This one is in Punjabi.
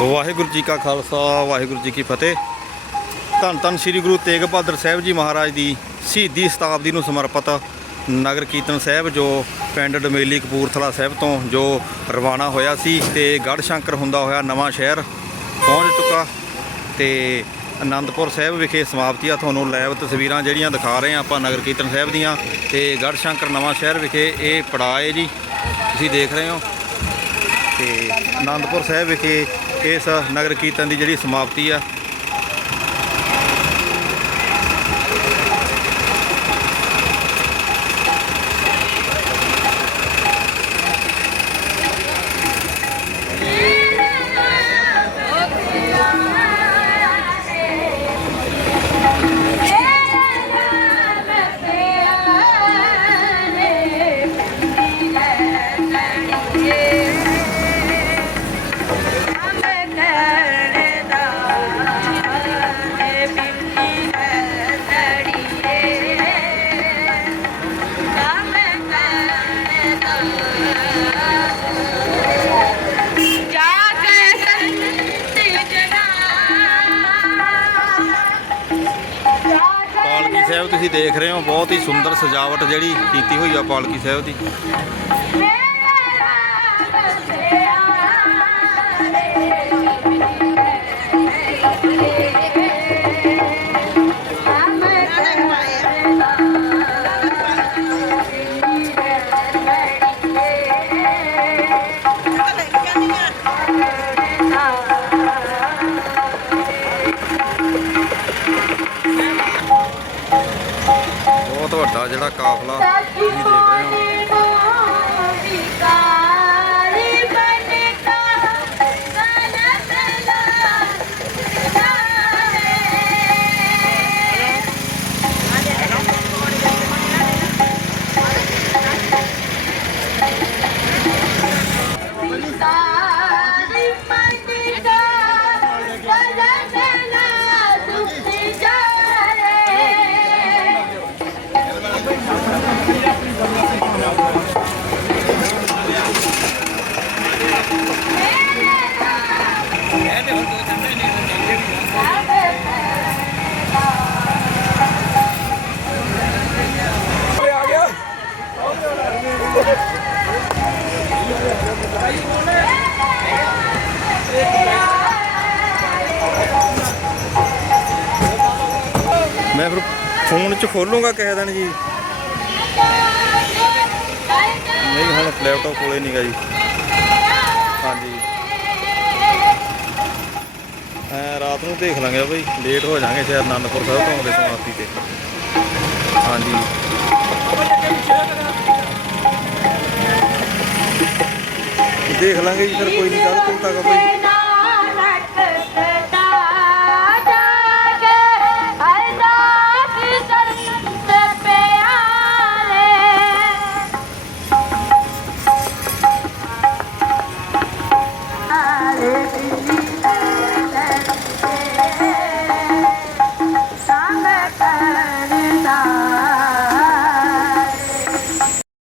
ਵਾਹਿਗੁਰੂ ਜੀ ਕਾ ਖਾਲਸਾ, ਵਾਹਿਗੁਰੂ ਜੀ ਕੀ ਫਤਿਹ। ਧੰਨ ਧੰਨ ਸ੍ਰੀ ਗੁਰੂ ਤੇਗ ਬਹਾਦਰ ਸਾਹਿਬ ਜੀ ਮਹਾਰਾਜ ਦੀ ਸ਼ਹੀਦੀ ਸ਼ਤਾਬਦੀ ਨੂੰ ਸਮਰਪਿਤ ਨਗਰ ਕੀਰਤਨ ਸਾਹਿਬ, ਜੋ ਪਿੰਡ ਡਮੇਲੀ ਕਪੂਰਥਲਾ ਸਾਹਿਬ ਤੋਂ ਜੋ ਰਵਾਨਾ ਹੋਇਆ ਸੀ ਤੇ ਗੜ੍ਹ ਸ਼ੰਕਰ ਹੁੰਦਾ ਹੋਇਆ ਨਵਾਂ ਸ਼ਹਿਰ ਪਹੁੰਚ ਚੁੱਕਾ ਤੇ ਆਨੰਦਪੁਰ ਸਾਹਿਬ ਵਿਖੇ ਸਮਾਪਤੀ ਆ। ਤੁਹਾਨੂੰ ਲਾਈਵ ਤਸਵੀਰਾਂ ਜਿਹੜੀਆਂ ਦਿਖਾ ਰਹੇ ਆ ਆਪਾਂ ਨਗਰ ਕੀਰਤਨ ਸਾਹਿਬ ਦੀਆਂ ਤੇ ਗੜ੍ਹ ਸ਼ੰਕਰ ਨਵਾਂ ਸ਼ਹਿਰ ਵਿਖੇ ਇਹ ਪੜਾਅ ਹੈ ਜੀ। ਤੁਸੀਂ ਦੇਖ ਰਹੇ ਹੋ। ਤੇ ਆਨੰਦਪੁਰ ਸਾਹਿਬ ਵਿਖੇ ਇਸ ਨਗਰ ਕੀਰਤਨ ਦੀ ਜਿਹੜੀ ਸਮਾਪਤੀ ਆ ਸਾਹਿਬ, ਤੁਸੀਂ ਦੇਖ ਰਹੇ ਹੋ ਬਹੁਤ ਹੀ ਸੁੰਦਰ ਸਜਾਵਟ ਜਿਹੜੀ ਕੀਤੀ ਹੋਈ ਆ ਪਾਲਕੀ ਸਾਹਿਬ ਦੀ। ਵੱਡਾ ਜਿਹੜਾ ਕਾਫਲਾ ਤੁਸੀਂ ਦੇਖ ਰਹੇ ਹੋ। ਮੈਂ ਫਿਰ ਫੋਨ 'ਚ ਖੋਲੂੰਗਾ ਕਿਸੇ ਦਿਨ ਜੀ। ਨਹੀਂ ਹੁਣ ਲੈਪਟਾਪ ਕੋਲੇ ਨਹੀਂਗਾ ਜੀ। ਹਾਂਜੀ। ਐ ਰਾਤ ਨੂੰ ਦੇਖ ਲਾਂਗੇ ਬਈ ਲੇਟ ਹੋ ਜਾਾਂਗੇ ਸ਼ਾਇਦ ਆਨੰਦਪੁਰ ਸਾਹਿਬ ਤੋਂ ਆਉਂਦੇ ਸਮਾਪਤੀ ਤੇ। ਹਾਂਜੀ। ਦੇਖ ਲਾਂਗੇ ਜੀ, ਫਿਰ ਕੋਈ ਨਹੀਂ ਕੱਲ ਕੋਲ ਤੱਕ ਬਈ।